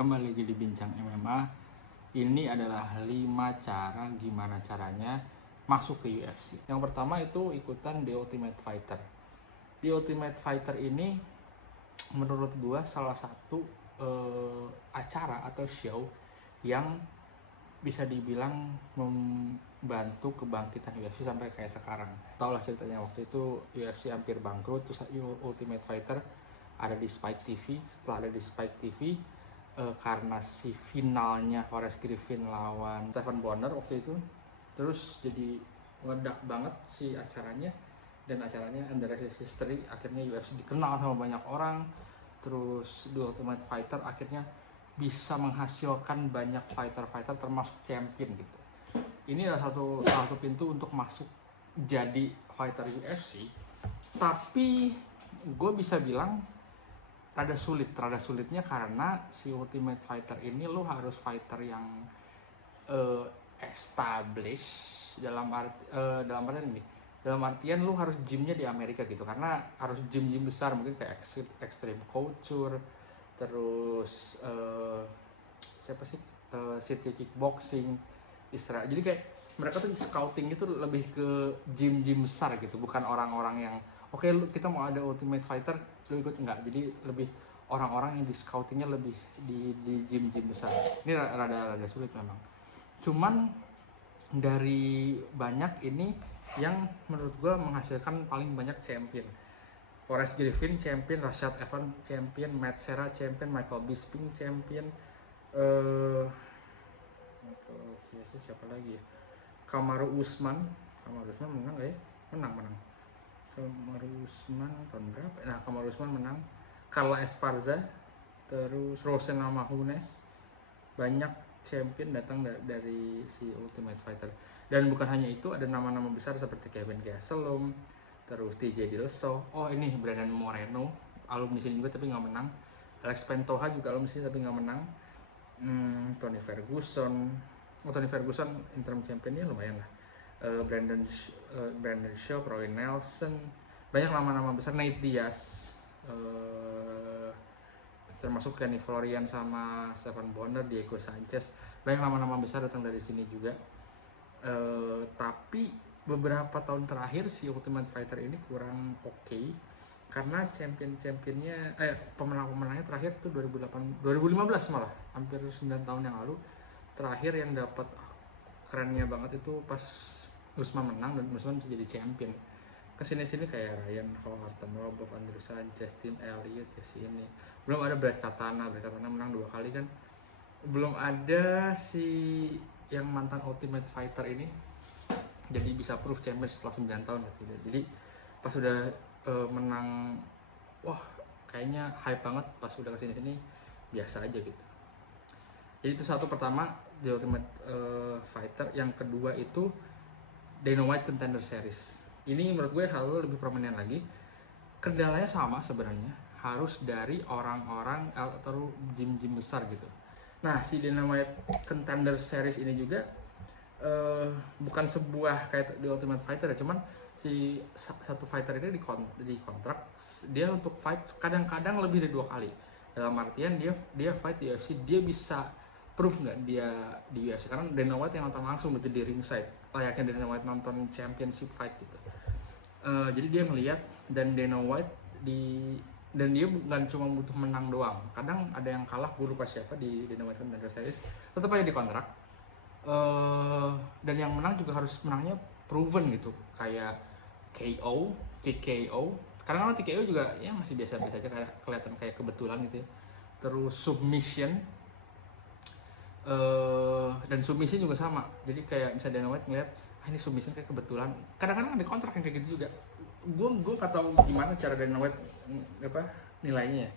Kembali lagi di Bincang MMA. Ini adalah 5 cara gimana caranya masuk ke UFC. Yang pertama itu ikutan The Ultimate Fighter. The Ultimate Fighter ini menurut gua salah satu acara atau show yang bisa dibilang membantu kebangkitan UFC sampai kayak sekarang. Tau lah ceritanya, waktu itu UFC hampir bangkrut, terus Ultimate Fighter ada di Spike TV. Setelah ada di Spike TV, karena si finalnya Horace Griffin lawan Stephen Bonner waktu itu, terus jadi meledak banget si acaranya, dan acaranya And the Rest is History. Akhirnya UFC dikenal sama banyak orang, terus The Ultimate Fighter akhirnya bisa menghasilkan banyak fighter-fighter termasuk champion gitu. Ini adalah salah satu pintu untuk masuk jadi fighter UFC, tapi gue bisa bilang rada sulitnya karena si Ultimate Fighter ini lo harus fighter yang established dalam artian lu harus gymnya di Amerika gitu, karena harus gym besar mungkin kayak Extreme Couture, terus siapa sih, City Kickboxing, Israel. Jadi kayak mereka tuh scouting itu lebih ke gym besar gitu, bukan orang-orang yang oke, kita mau ada Ultimate Fighter lu ikut, enggak. Jadi lebih orang-orang yang di scoutingnya lebih di gym besar. Ini rada sulit memang. Cuman dari banyak ini yang menurut gue menghasilkan paling banyak champion. Horace Griffin champion, Rashad Evans champion, Matt Serra champion, Michael Bisping champion, siapa lagi ya? Kamaru Usman menang gak ya? Menang. Kamaru Usman tahun berapa? Nah, Kamaru Usman menang. Carla Esparza, terus Rosel Namajunas. Banyak champion datang dari si Ultimate Fighter. Dan bukan hanya itu, ada nama-nama besar seperti Kevin Gastelum, terus TJ Dillashaw. Oh, ini Brandon Moreno, alumni sini juga tapi nggak menang. Alex Pantoja juga alumni sini tapi nggak menang. Tony Ferguson interim championnya lumayan lah. Brandon Shaw, Roy Nelson, banyak nama-nama besar. Nate Diaz, termasuk Kenny Florian sama Stephen Bonner, Diego Sanchez, banyak nama-nama besar datang dari sini juga. Tapi beberapa tahun terakhir si Ultimate Fighter ini kurang oke, karena championnya pemenangnya terakhir tuh 2015 malah, hampir 9 tahun yang lalu. Terakhir yang dapat kerennya banget itu pas Usman menang, dan Usman bisa jadi champion. Kesini-sini kayak Ryan Hall, Artem Lobov, Andrew Sanchez, Tim Elliott ya sini. Belum ada Brad Katana menang 2 kali kan. Belum ada si yang mantan Ultimate Fighter ini jadi bisa proof champion setelah 9 tahun gitu. Jadi pas udah menang, wah kayaknya hype banget. Pas udah kesini-sini biasa aja gitu. Jadi itu satu pertama, The Ultimate Fighter. Yang kedua itu Dana White Contender Series. Ini menurut gue hal lebih prominent lagi. Kendalanya sama sebenarnya, harus dari orang-orang atau gym besar gitu. Nah, si Dana White Contender Series ini juga bukan sebuah kayak The Ultimate Fighter ya, cuman si satu fighter ini di kontrak dia untuk fight kadang-kadang lebih dari 2 kali. Dalam artian dia fight di UFC, dia bisa proof nggak dia di UFC, karena Dana White yang nonton langsung gitu di ringside, layaknya Dana White nonton championship fight gitu. Jadi dia ngelihat, dan Dana White dan dia bukan cuma butuh menang doang, kadang ada yang kalah, gue lupa siapa di Dana White Contender Series, tetap aja di kontrak. Dan yang menang juga harus menangnya proven gitu, kayak KO, TKO. Kadang-kadang TKO juga ya masih biasa-biasa aja, kayak kelihatan kayak kebetulan gitu ya. Terus submission, dan submission juga sama. Jadi kayak bisa Dana White ngeliat, ini submission kayak kebetulan. Kadang-kadang ada kontrak yang kayak gitu juga. Gue nggak tahu gimana cara Dana White nilainya.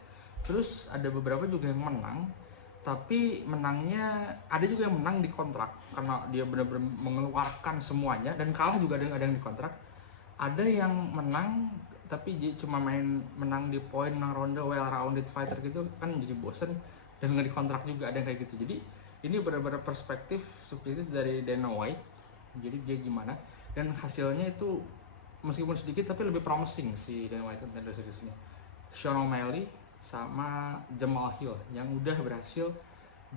Terus ada beberapa juga yang menang, tapi menangnya ada juga yang menang di kontrak karena dia benar-benar mengeluarkan semuanya, dan kalah juga ada yang di kontrak. Ada yang menang tapi cuma menang di poin, menang ronde, well-rounded fighter gitu kan, jadi bosen, dan nggak di kontrak juga, ada yang kayak gitu. Jadi ini benar-benar perspektif subjektif dari Dana White. Jadi dia gimana, dan hasilnya itu meskipun sedikit tapi lebih promising si Dana White Contender Series ini. Sean O'Malley sama Jamal Hill yang udah berhasil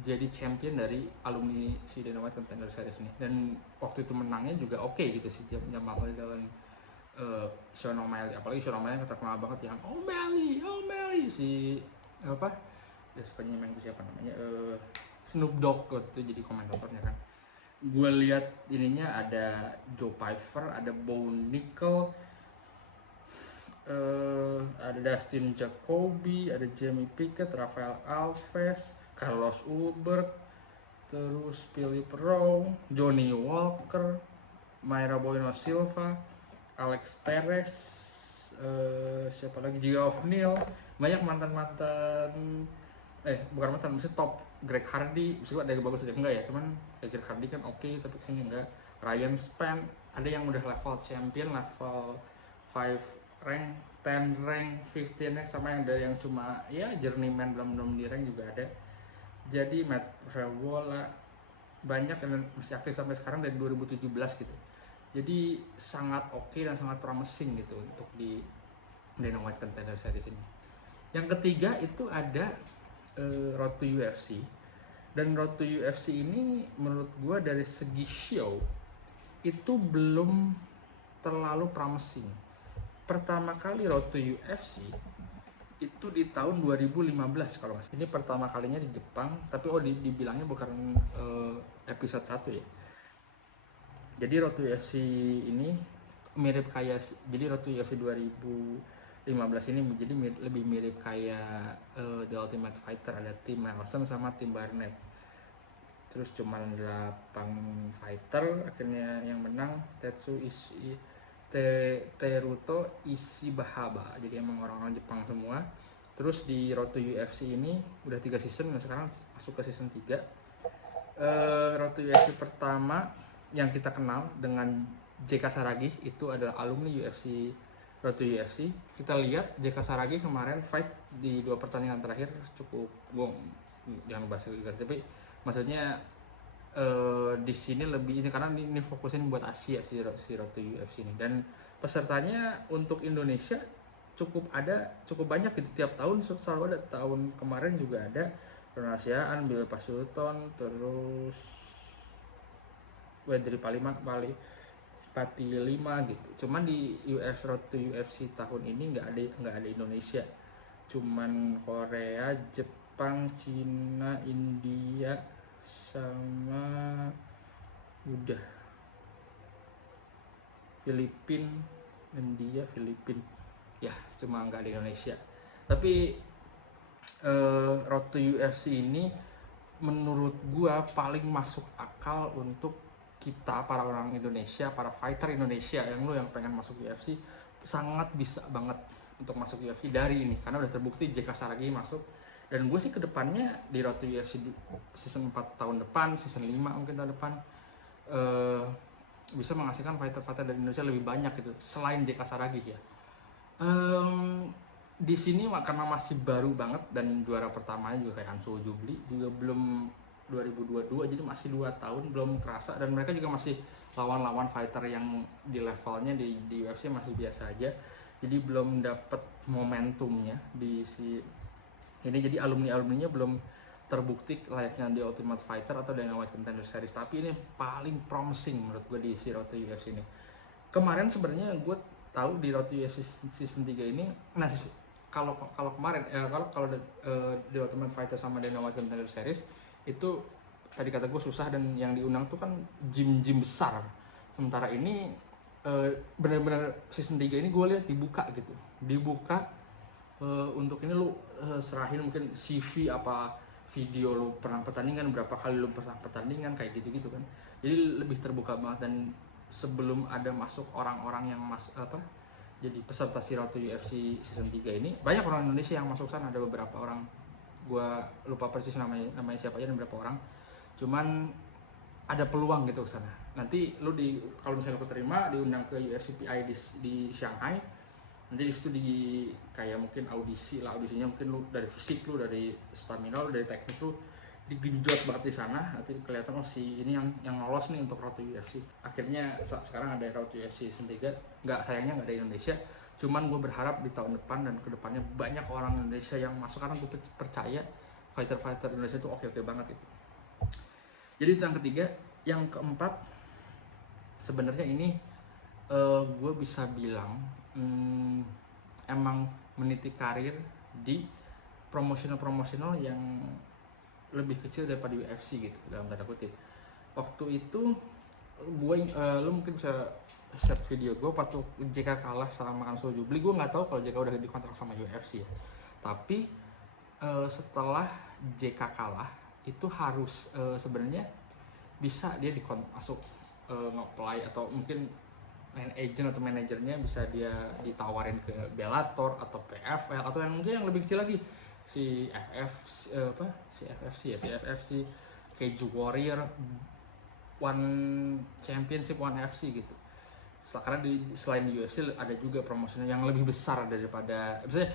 jadi champion dari alumni si Dana White Contender Series ini. Dan waktu itu menangnya juga oke gitu si Jamal Hill lawan Sean O'Malley. Apalagi Sean O'Malley yang terkenal banget yang O'Malley si apa ya penyimak itu siapa namanya Snoop Dogg waktu itu jadi komentatornya kan. Gue lihat ininya ada Joe Pfeiffer, ada Bo Nickel, ada Dustin Jacoby, ada Jamie Pickett, Rafael Alves, Carlos Ulberg, terus Philip Rowe, Johnny Walker, Mayra Bueno Silva, Alex Perez, siapa lagi, Geoff Neal, banyak mantan bukan mantan, maksudnya top. Greg Hardy, meskipun ada yang bagus aja enggak ya, cuman Greg Hardy kan oke, tapi kesini enggak. Ryan Spann, ada yang udah level champion, level 5 rank, 10 rank, 15 rank, sama yang dari yang cuma ya journeyman belum di rank juga ada. Jadi Matt Frevola banyak yang masih aktif sampai sekarang dari 2017 gitu. Jadi sangat oke dan sangat promising gitu untuk di Dana White Contender Series ini. Yang ketiga itu ada Road to UFC. Dan Road to UFC ini menurut gue dari segi show itu belum terlalu promising. Pertama kali Road to UFC itu di tahun 2015 kalau nggak salah. Ini pertama kalinya di Jepang, tapi dibilangnya bukan episode 1 ya. Jadi Road to UFC ini mirip kayak, jadi Road to UFC 2015 ini menjadi lebih mirip kayak The Ultimate Fighter, ada tim Nelson sama tim Barnett. Terus cuma 8 fighter, akhirnya yang menang Teruto Ishibahaba, jadi emang orang-orang Jepang semua. Terus di Road to UFC ini udah 3 season, nah sekarang masuk ke season 3. Road to UFC pertama yang kita kenal dengan JK Saragi itu adalah alumni UFC Road to UFC. Kita lihat JK Saragi kemarin fight di 2 pertandingan terakhir cukup jangan bahas lagi, tapi maksudnya di sini lebih ini karena ini fokusin buat Asia si Road to UFC ini, dan pesertanya untuk Indonesia cukup banyak gitu, tiap tahun selalu ada. Tahun kemarin juga ada Ronald Siaan, Bill Pasuton, terus Wedri Pati 5 gitu. Cuman di Road to UFC tahun ini nggak ada Indonesia, cuman Korea, Jepang, Cina, India, sama udah India, Filipina ya, cuma nggak ada Indonesia. Tapi Road to UFC ini menurut gua paling masuk akal untuk kita para orang Indonesia, para fighter Indonesia yang pengen masuk UFC, sangat bisa banget untuk masuk UFC dari ini, karena udah terbukti JK Saragi masuk. Dan gue sih kedepannya di Road to UFC season 4 tahun depan, season 5 mungkin tahun depan bisa menghasilkan fighter-fighter dari Indonesia lebih banyak gitu, selain JK Saragi ya. Di sini karena masih baru banget, dan juara pertamanya juga kayak Hanso Jubli juga belum 2022, jadi masih 2 tahun belum kerasa, dan mereka juga masih lawan fighter yang di levelnya di UFC masih biasa aja, jadi belum dapet momentumnya di si ini. Jadi alumninya belum terbukti layaknya di Ultimate Fighter atau Dana White Contender Series, tapi ini paling promising menurut gue di si Road to UFC ini. Kemarin sebenarnya gue tahu di Road to UFC season 3 ini, nah kalau kemarin kalau di Ultimate Fighter sama Dana White Contender Series itu tadi kata gue susah, dan yang diundang tuh kan gym besar. Sementara ini benar-benar season 3 ini gue lihat dibuka untuk ini lu serahin mungkin CV apa video lu pernah pertandingan, berapa kali lu pernah pertandingan, kayak gitu kan. Jadi lebih terbuka banget, dan sebelum ada masuk orang-orang yang jadi peserta si Road to UFC season 3 ini, banyak orang Indonesia yang masuk sana. Ada beberapa orang, gua lupa persis namanya siapa aja dan berapa orang, cuman ada peluang gitu ke sana. Nanti lu kalau misalnya lu keterima diundang ke UFCPI di Shanghai, nanti di situ kayak mungkin audisinya mungkin lu dari fisik lu, dari stamina lu, dari teknik lu digenjot banget di sana. Nanti kelihatan si ini yang lolos nih untuk Road to UFC. Akhirnya sekarang ada Road to UFC season 3, sayangnya nggak ada Indonesia, Cuman gue berharap di tahun depan dan kedepannya banyak orang Indonesia yang masuk, karena gue percaya fighter-fighter Indonesia itu oke-oke banget itu. Jadi itu yang ketiga. Yang keempat, sebenarnya ini gue bisa bilang emang meniti karir di promosional yang lebih kecil daripada UFC gitu, dalam tanda kutip. Waktu itu gue lu mungkin bisa set video gue waktu JK kalah sama Anso Jubli. Gue nggak tahu kalau JK udah dikontrak sama UFC ya, tapi setelah JK kalah itu harus sebenarnya bisa dia masuk nge-apply, atau mungkin agent atau manajernya bisa dia ditawarin ke Bellator atau PFL, atau yang mungkin yang lebih kecil lagi, si FFC Cage Warrior, One Championship, One FC gitu. Karena selain di UFC ada juga promosinya yang lebih besar daripada, misalnya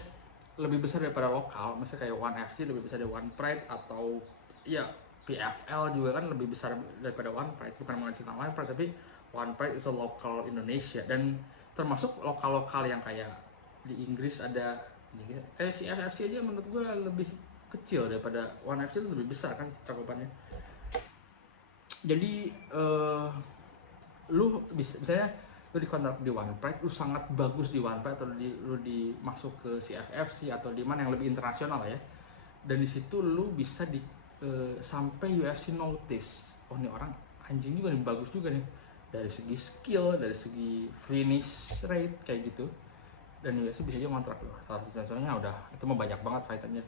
lebih besar daripada lokal, misalnya kayak One FC lebih besar dari One Pride, atau ya PFL juga kan lebih besar daripada One Pride. Bukan mengecilkan One Pride, tapi One Pride itu lokal Indonesia, dan termasuk lokal-lokal yang kayak di Inggris ada, kayak si FFC aja menurut gue lebih kecil daripada One FC, itu lebih besar kan cakupannya. Jadi lu misalnya lu dikontrak di One Pride, lu sangat bagus di One Pride, atau lu masuk ke CFFC atau di mana yang lebih internasional ya, dan di situ lu bisa sampai UFC notice, oh ini orang anjing juga nih, bagus juga nih dari segi skill, dari segi finish rate kayak gitu, dan UFC bisa aja ngontrak loh. Salah satu contohnya udah itu mah banyak banget fighternya,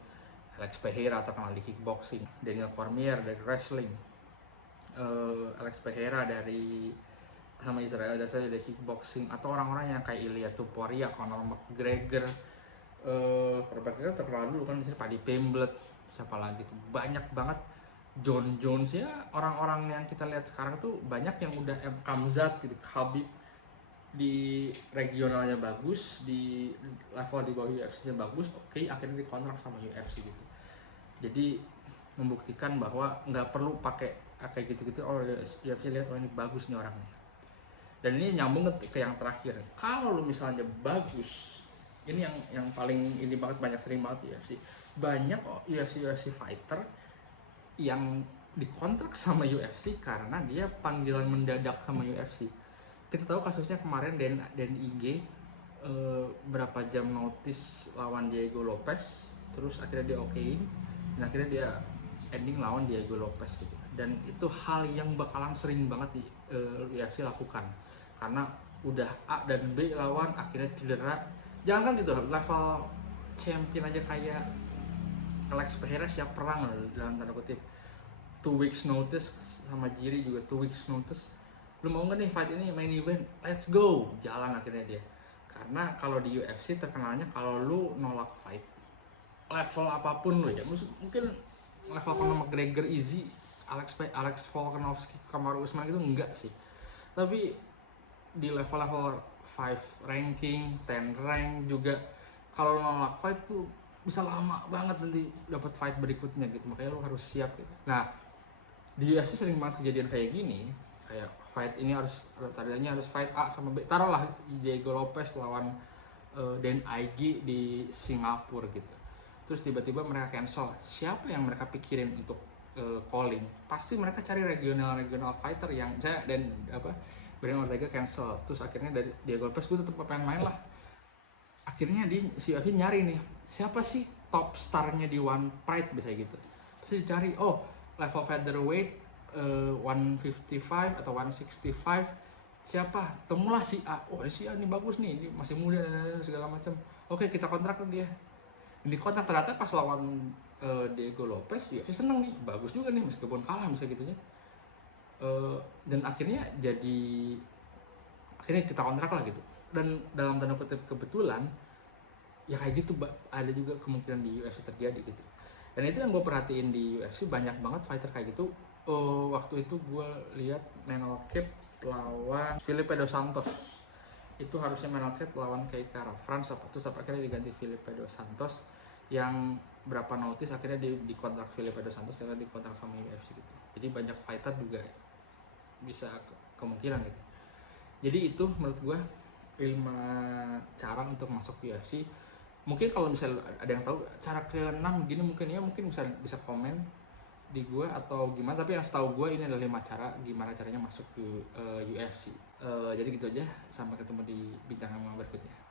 Alex Pereira terkenal di kickboxing, Daniel Cormier dari wrestling, Alex Pereira dari sama Israel dasarnya dari kickboxing, atau orang-orang yang kayak Ilya Tuporia, Conor McGregor, McGregor terkenal dulu kan, misalnya Paddy Pimblett, siapa lagi tuh, banyak banget, John Jones ya, orang-orang yang kita lihat sekarang tuh banyak yang udah Kamzat gitu, Khabib di regionalnya bagus, di level di bawah UFC-nya bagus, oke, akhirnya dikontrak sama UFC gitu. Jadi membuktikan bahwa nggak perlu pakai kayak gitu-gitu, oh UFC lihat, oh ini bagus nih orangnya. Dan ini nyambung ke yang terakhir, kalau lu misalnya bagus, ini yang paling ini banget, banyak sering banget UFC, banyak UFC fighter yang dikontrak sama UFC karena dia panggilan mendadak sama UFC. Kita tahu kasusnya kemarin Dan IG berapa jam notice lawan Diego Lopez, terus akhirnya dia okein, dan akhirnya dia ending lawan Diego Lopez gitu. Dan itu hal yang bakalan sering banget di UFC lakukan, karena udah A dan B lawan, akhirnya cedera. Jangan kan gitu, level champion aja kayak Alex Pereira siap perang dalam tanda kutip, 2 weeks notice, sama Jiri juga 2 weeks notice, lu mau nggak nih fight ini main event, let's go, jalan akhirnya dia. Karena kalau di UFC terkenalnya kalau lu nolak fight level apapun lu ya, mungkin level Conor McGregor easy, Alex Volkanovski, Kamaru Usman itu enggak sih, tapi di level 5 ranking, 10 rank juga, kalau nolak fight tuh bisa lama banget nanti dapat fight berikutnya gitu, makanya lu harus siap gitu. Nah, di UFC sering banget kejadian kayak gini, kayak fight ini tadinya harus fight A sama B, taruhlah Diego Lopez lawan Dan IG di Singapura gitu, terus tiba-tiba mereka cancel, siapa yang mereka pikirin untuk calling? Pasti mereka cari regional fighter yang misalnya Brian Ortega cancel, terus akhirnya dari Diego Lopez gue tetap pengen main lah, akhirnya si UFC nyari nih, siapa sih top starnya di One Pride bisa gitu, pasti dicari, oh level featherweight 155 atau 165 siapa, temulah si A, oh si A ini bagus nih, ini masih muda segala macam, oke kita kontrak ke dia. Di kontrak ternyata pas lawan Diego Lopez ya seneng nih, bagus juga nih meskipun kalah bisa gitunya, dan akhirnya kita kontrak lah gitu. Dan dalam tanda kutip kebetulan ya kayak gitu, ada juga kemungkinan di UFC terjadi gitu. Dan itu yang gue perhatiin di UFC, banyak banget fighter kayak gitu. Waktu itu gue lihat Manel Kape lawan Felipe Dos Santos, itu harusnya Manel Kape lawan Kai Kara France, terus akhirnya diganti Felipe Dos Santos, yang berapa notice akhirnya di kontrak Felipe Dos Santos, akhirnya dikontrak sama UFC gitu. Jadi banyak fighter juga bisa kemungkinan gitu. Jadi itu menurut gue cara untuk masuk UFC. Mungkin kalau misalnya ada yang tahu cara ke-6 gini, mungkin ya mungkin bisa komen di gua atau gimana, tapi yang setahu gua ini adalah 5 cara gimana caranya masuk ke UFC. Jadi gitu aja, sampai ketemu di bincang berikutnya.